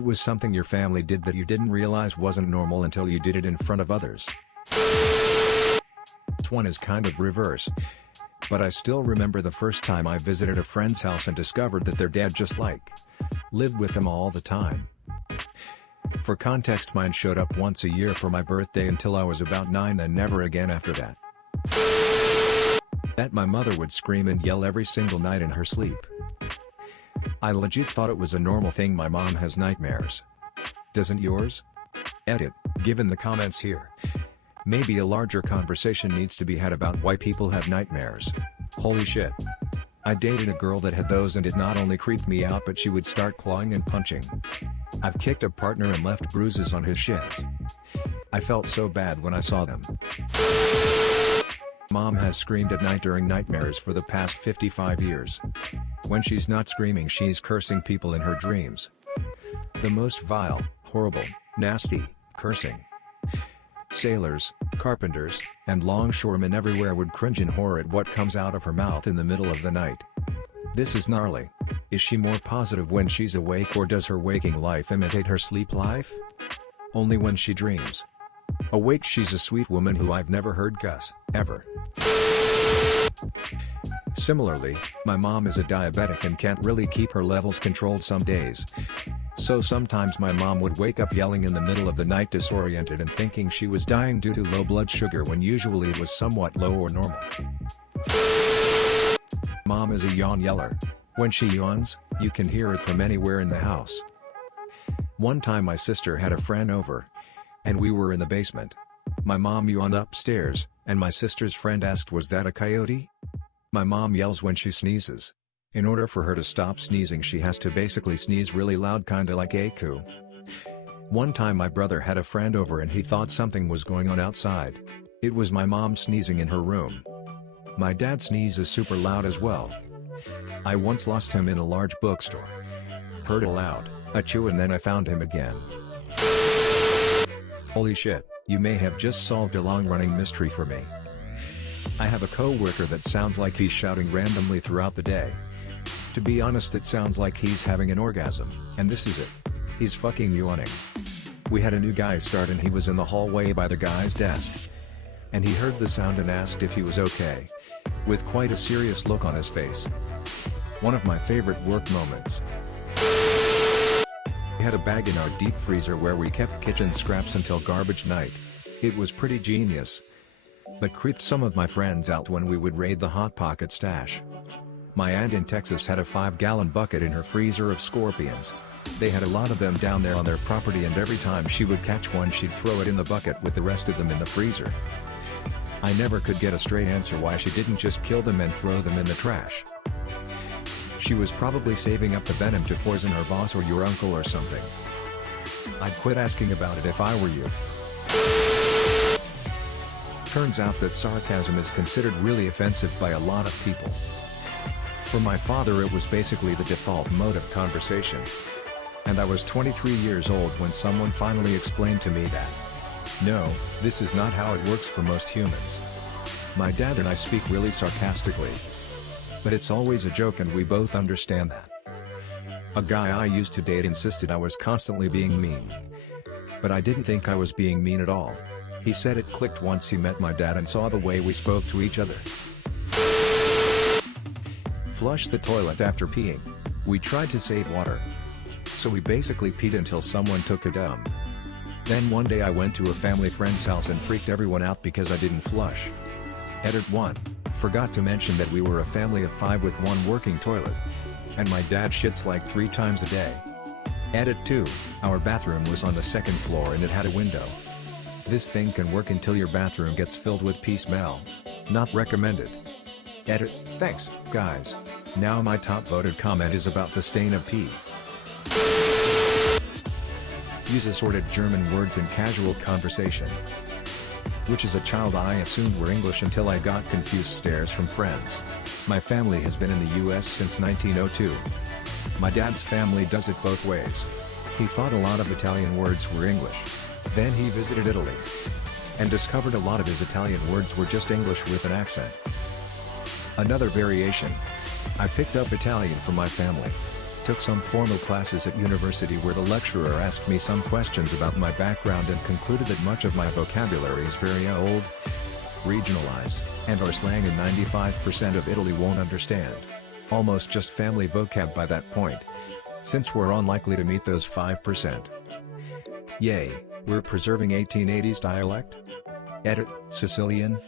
It was something your family did that you didn't realize wasn't normal until you did it in front of others. This one is kind of reverse. But I still remember the first time I visited a friend's house and discovered that their dad lived with them all the time. For context, mine showed up once a year for my birthday until I was about 9 and never again after that. My mother would scream and yell every single night in her sleep. I legit thought it was a normal thing. My mom has nightmares. Doesn't yours? Edit, given the comments here. Maybe a larger conversation needs to be had about why people have nightmares. Holy shit. I dated a girl that had those and it not only creeped me out but she would start clawing and punching. I've kicked a partner and left bruises on his shins. I felt so bad when I saw them. Mom has screamed at night during nightmares for the past 55 years. When she's not screaming, she's cursing people in her dreams. The most vile, horrible, nasty, cursing. Sailors, carpenters, and longshoremen everywhere would cringe in horror at what comes out of her mouth in the middle of the night. This is gnarly. Is she more positive when she's awake, or does her waking life imitate her sleep life? Only when she dreams. Awake, she's a sweet woman who I've never heard cuss, ever. Similarly, my mom is a diabetic and can't really keep her levels controlled some days. So sometimes my mom would wake up yelling in the middle of the night, disoriented and thinking she was dying due to low blood sugar when usually it was somewhat low or normal. Mom is a yawn yeller. When she yawns, you can hear it from anywhere in the house. One time my sister had a friend over, and we were in the basement. My mom yawned upstairs, and my sister's friend asked, "Was that a coyote?" My mom yells when she sneezes. In order for her to stop sneezing, she has to basically sneeze really loud, kinda like a coo. One time my brother had a friend over and he thought something was going on outside. It was my mom sneezing in her room. My dad sneezes super loud as well. I once lost him in a large bookstore. Heard a loud achoo and then I found him again. Holy shit, you may have just solved a long-running mystery for me. I have a co-worker that sounds like he's shouting randomly throughout the day. To be honest, it sounds like he's having an orgasm, and this is it. He's fucking yawning. We had a new guy start and he was in the hallway by the guy's desk. And he heard the sound and asked if he was okay, with quite a serious look on his face. One of my favorite work moments. We had a bag in our deep freezer where we kept kitchen scraps until garbage night. It was pretty genius, but creeped some of my friends out when we would raid the Hot Pocket stash. My aunt in Texas had a 5-gallon bucket in her freezer of scorpions. They had a lot of them down there on their property, and every time she would catch one she'd throw it in the bucket with the rest of them in the freezer. I never could get a straight answer why she didn't just kill them and throw them in the trash. She was probably saving up the venom to poison her boss or your uncle or something. I'd quit asking about it if I were you. Turns out that sarcasm is considered really offensive by a lot of people. For my father, it was basically the default mode of conversation. And I was 23 years old when someone finally explained to me that, no, this is not how it works for most humans. My dad and I speak really sarcastically. But it's always a joke and we both understand that. A guy I used to date insisted I was constantly being mean. But I didn't think I was being mean at all. He said it clicked once he met my dad and saw the way we spoke to each other. Flush the toilet after peeing. We tried to save water. So we basically peed until someone took a dump. Then one day I went to a family friend's house and freaked everyone out because I didn't flush. Edit 1. Forgot to mention that we were a family of 5 with one working toilet. And my dad shits like 3 times a day. Edit 2. Our bathroom was on the 2nd floor and it had a window. This thing can work until your bathroom gets filled with pee smell. Not recommended. Edit. Thanks, guys. Now my top voted comment is about the stain of pee. Use assorted German words in casual conversation. Which as a child I assumed were English until I got confused stares from friends. My family has been in the US since 1902. My dad's family does it both ways. He thought a lot of Italian words were English. Then he visited Italy. And discovered a lot of his Italian words were just English with an accent. Another variation. I picked up Italian from my family. took some formal classes at university where the lecturer asked me some questions about my background and concluded that much of my vocabulary is very old, regionalized, and our slang and 95% of Italy won't understand. Almost just family vocab by that point, since we're unlikely to meet those 5%. Yay, we're preserving 1880s dialect? Edit, Sicilian,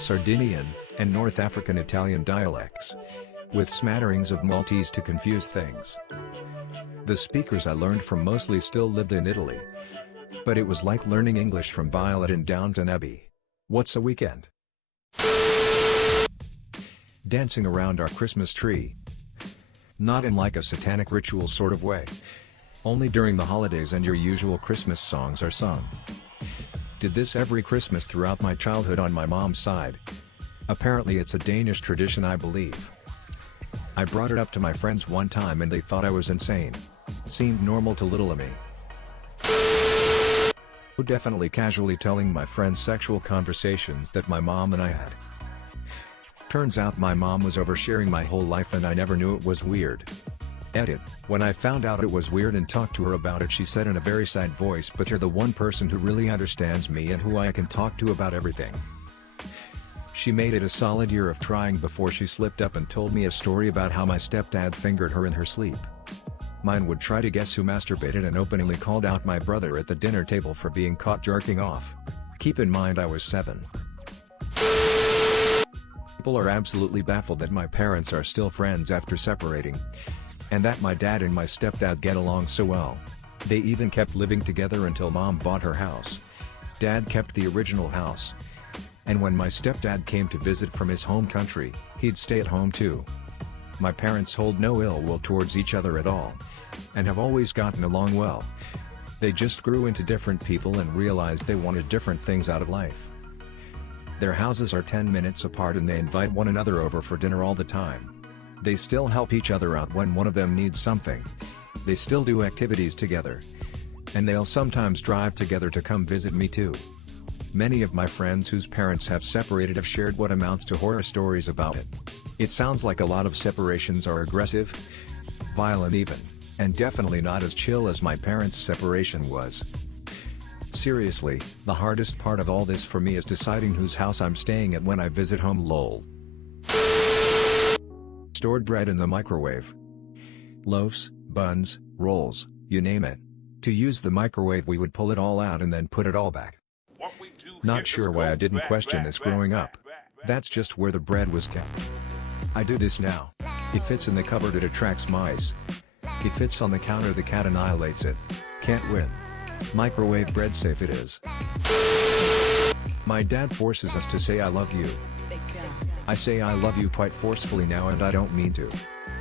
Sardinian, and North African Italian dialects, with smatterings of Maltese to confuse things. The speakers I learned from mostly still lived in Italy, but it was like learning English from Violet in Downton Abbey. What's a weekend? Dancing around our Christmas tree. Not in like a satanic ritual sort of way. Only during the holidays and your usual Christmas songs are sung. Did this every Christmas throughout my childhood on my mom's side. Apparently it's a Danish tradition, I believe. I brought it up to my friends one time and they thought I was insane. Seemed normal to little me. Definitely casually telling my friends sexual conversations that my mom and I had. Turns out my mom was oversharing my whole life and I never knew it was weird. Edit, when I found out it was weird and talked to her about it, she said in a very sad voice, "But you're the one person who really understands me and who I can talk to about everything." She made it a solid year of trying before she slipped up and told me a story about how my stepdad fingered her in her sleep. Mine would try to guess who masturbated and openly called out my brother at the dinner table for being caught jerking off. Keep in mind I was 7. People are absolutely baffled that my parents are still friends after separating, and that my dad and my stepdad get along so well. They even kept living together until mom bought her house. Dad kept the original house. And when my stepdad came to visit from his home country, he'd stay at home too. My parents hold no ill will towards each other at all, and have always gotten along well. They just grew into different people and realized they wanted different things out of life. Their houses are 10 minutes apart and they invite one another over for dinner all the time. They still help each other out when one of them needs something. They still do activities together. And they'll sometimes drive together to come visit me too. Many of my friends whose parents have separated have shared what amounts to horror stories about it. It sounds like a lot of separations are aggressive, violent even, and definitely not as chill as my parents' separation was. Seriously, the hardest part of all this for me is deciding whose house I'm staying at when I visit home, lol. Stored bread in the microwave. Loaves, buns, rolls, you name it. To use the microwave we would pull it all out and then put it all back. Not sure why I didn't question this growing up. That's just where the bread was kept. I do this now. It fits in the cupboard, it attracts mice. It fits on the counter, the cat annihilates it. Can't win. Microwave bread safe it is. My dad forces us to say I love you. I say I love you quite forcefully now and I don't mean to.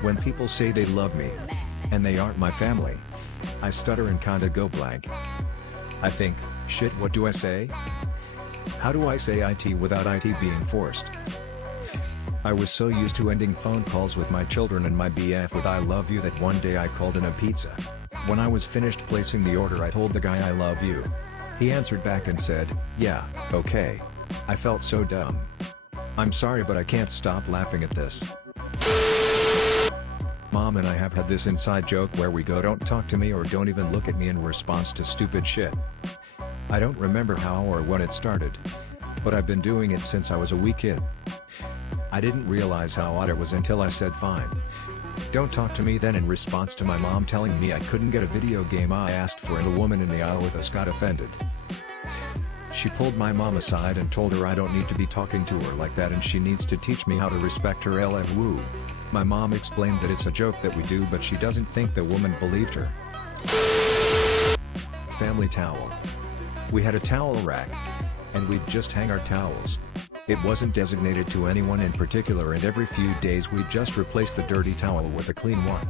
When people say they love me, and they aren't my family, I stutter and kinda go blank. I think, shit, what do I say? How do I say IT without IT being forced? I was so used to ending phone calls with my children and my BF with I love you that one day I called in a pizza. When I was finished placing the order I told the guy I love you. He answered back and said, yeah, okay. I felt so dumb. I'm sorry but I can't stop laughing at this. Mom and I have had this inside joke where we go don't talk to me or don't even look at me in response to stupid shit. I don't remember how or when it started, but I've been doing it since I was a wee kid. I didn't realize how odd it was until I said fine. Don't talk to me then in response to my mom telling me I couldn't get a video game I asked for and a woman in the aisle with us got offended. She pulled my mom aside and told her I don't need to be talking to her like that and she needs to teach me how to respect her LF woo. My mom explained that it's a joke that we do but she doesn't think the woman believed her. Family towel. We had a towel rack, and we'd just hang our towels. It wasn't designated to anyone in particular and every few days we'd just replace the dirty towel with a clean one.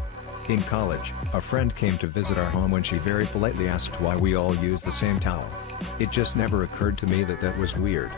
In college, a friend came to visit our home when she very politely asked why we all use the same towel. It just never occurred to me that that was weird.